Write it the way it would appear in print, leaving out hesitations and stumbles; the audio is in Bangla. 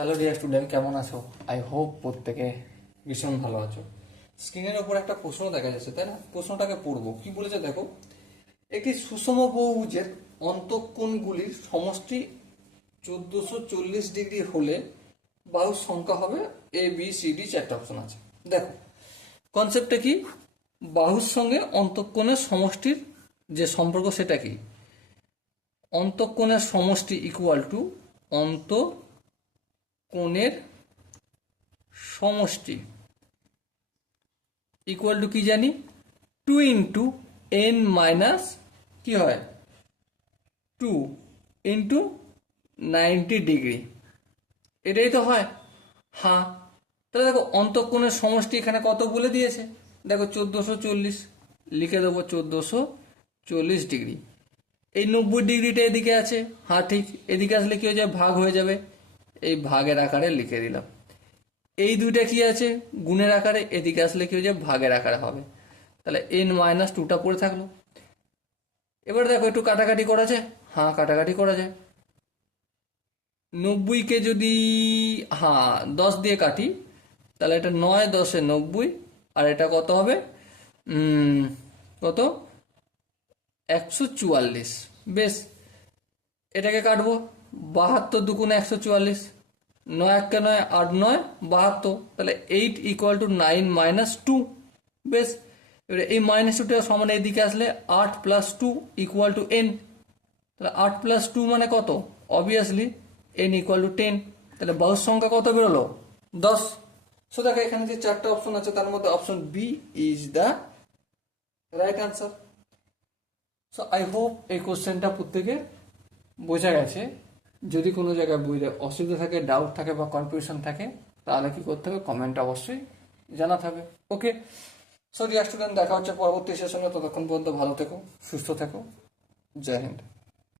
হ্যালো ডিয়ার স্টুডেন্ট, কেমন আছো? আই হোপ প্রত্যেকে ভীষণ ভালো আছো। স্ক্রিনের ওপর একটা প্রশ্ন দেখা যাচ্ছে, তাই না? প্রশ্নটাকে পড়বো। কি বলেছে দেখো, একটি সুষম বহুভুজের অন্তঃকোণগুলির সমষ্টি 1440 ডিগ্রি হলে বাহুর সংখ্যা হবে এ বি সি ডি, চারটা অপশন আছে। দেখো কনসেপ্টটা কি, বাহুর সঙ্গে অন্তঃকোণের সমষ্টির যে সম্পর্ক সেটা কি, অন্তঃকোণের সমষ্টি ইকুয়াল টু অন্তঃকোণের সমষ্টি ইকুয়াল টু কি জানি, 2 × n - কি হয় 2 × 90 ডিগ্রি, এটাই তো হয়। হ্যাঁ, তাহলে দেখো অন্তঃকোণের সমষ্টি এখানে কত বলে দিয়েছে, দেখো 1440, লিখে দেবো 1440 ডিগ্রি। এই 90 ডিগ্রিটা এদিকে আছে, হ্যাঁ ঠিক, এদিকে আসলে কি হয়ে যাবে, ভাগ হয়ে যাবে, এই ভাগের আকারে লিখে দিলাম। এই দুইটা কি আছে, গুণের আকারে, এদিকে আসলে কি হয়ে যাবে, ভাগের আকারে হবে। তাহলে n-2টা পড়ে থাকলো। এবার দেখো একটু কাটাকাটি করা যায়, হ্যাঁ কাটাকাটি করা যায়। 90কে যদি 10 দিয়ে কাটি, তাহলে এটা 9×10 = 90, আর এটা কত হবে, কত, 144। বেশ, এটাকে কাটবো, 72×144, 9×1 = 9, 8×9 = 72, তাহলে 8 = 9 - 2। বেশ, এবারে এই -2টা সমান এদিকে আসলে 8 + 2 = n, তাহলে 8 + 2 মানে কত, অবভিয়াসলি n = 10, তাহলে বাহুর সংখ্যা কত বেরোলো, 10। সো দেখো এখানে যে চারটা অপশন আছে তার মধ্যে option B is the right answer. So I hope এই কোশ্চেনটা প্রত্যেকে বোঝা গেছে। যদি কোনো জায়গায় বুঝতে অসুবিধা থাকে, ডাউট থাকে বা কনফিউশন থাকে, তাহলে কি করতে হবে, কমেন্ট অবশ্যই জানাতে হবে। ওকে, সো ডিয়ার স্টুডেন্ট, দেখা হচ্ছে পরবর্তী সেশনে। ততক্ষণ পর্যন্ত ভালো থেকো, সুস্থ থেকো। জয় হিন্দ।